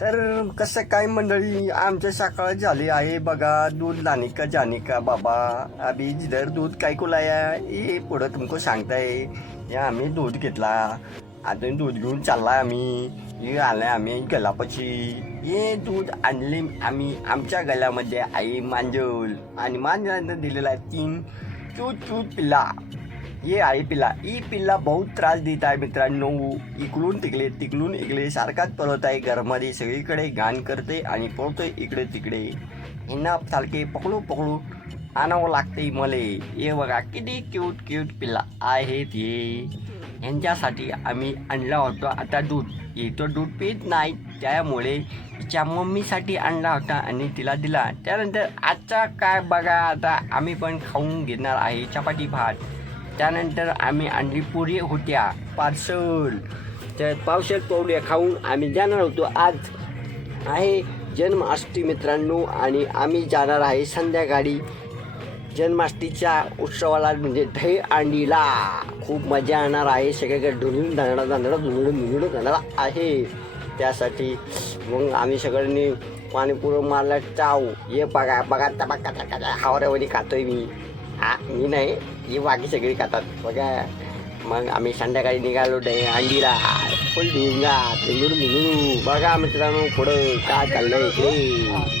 तर कसं काय मंडळी, आमच्या सकाळ झाली आहे बघा. दूध लाने का जाने का बाबा, अभी जिधर दूध काय को लाया ये पुढं तुमको सांगताय. या आम्ही दूध घेतला, अजून दूध घेऊन चाललाय आम्ही. हे आलंय आम्ही गलापाशी. हे दूध आणले आम्ही आमच्या गल्यामध्ये आई मांजल, आणि मांजरानं दिलेला आहे 3 चूत चूत पिल्ला. ये आई पिल्ला, ही पिल्ला बहुत त्रास देत आहे मित्रांनो. इकडून तिकडे तिकडून इकडे सारखाच पळत आहे घरामध्ये, सगळीकडे घाण करते आणि पळतोय इकडे तिकडे. यांना सारखे पकडू पकडू आणावं लागते मले. हे बघा किती क्यूट क्यूट पिल्ला आहेत हे. यांच्यासाठी आम्ही आणला होता आता दूध. हे तो दूध पित नाही, त्यामुळे तिच्या मम्मीसाठी आणला होता आणि तिला दिला. त्यानंतर आजचा काय बघा, आता आम्ही पण खाऊन घेणार आहे चपाती भात. त्यानंतर आम्ही आणली पुरी होत्या पार्सल. तर पावसात पोवड्या खाऊन आम्ही जाणार होतो. आज आहे जन्माष्टमी मित्रांनो, आणि आम्ही जाणार आहे संध्याकाळी जन्माष्टमीच्या उत्सवाला, म्हणजे दहीहंडीला. खूप मजा येणार आहे, सगळीकडे ढुलून जाणार आहे. त्यासाठी मग आम्ही सगळ्यांनी पाणीपुरी मारला चाव. ये बघा बघा तबा हावऱ्यावरी खातोय मी. मी नाही, ही बाकी सगळी खातात बघा. मग आम्ही संध्याकाळी निघालो दहीहंडीला. फुल ढुंगा निघू बघा मित्रांनो पुढं काय चाललंय इकडे.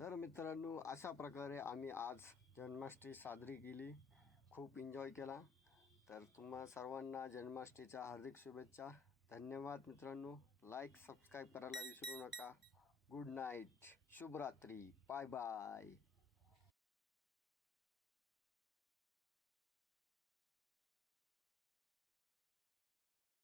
तर मित्रांनो, अशा प्रकारे आम्ही आज जन्माष्टमी साजरी केली, खूप एन्जॉय केला. तर तुम्हा सर्वांना जन्माष्टमीच्या हार्दिक शुभेच्छा. धन्यवाद मित्रांनो. लाईक सबस्क्राईब करायला विसरू नका. गुड नाईट, शुभरात्री, बाय बाय.